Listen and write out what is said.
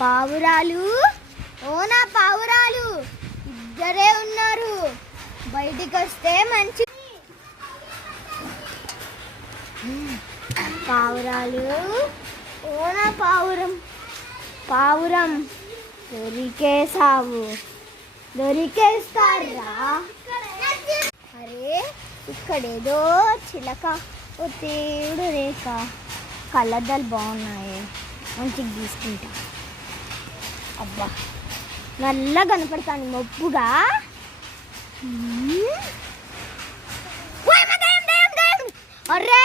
పావురాలు, ఓనా పావురాలు ఇద్దరే ఉన్నారు, బయటికి వస్తే మంచి. పావురాలు, ఓనా పావురం, పావురం దొరికేసావు, దొరికేస్తారా? అరే ఇక్కడేదో చిలక, ఓ తేడు రేఖ, కళ్ళద్దాలు బాగున్నాయి, మంచిగా తీసుకుంటా. అబ్బా నల్ల కనపడతాను మబ్బుగా. అరే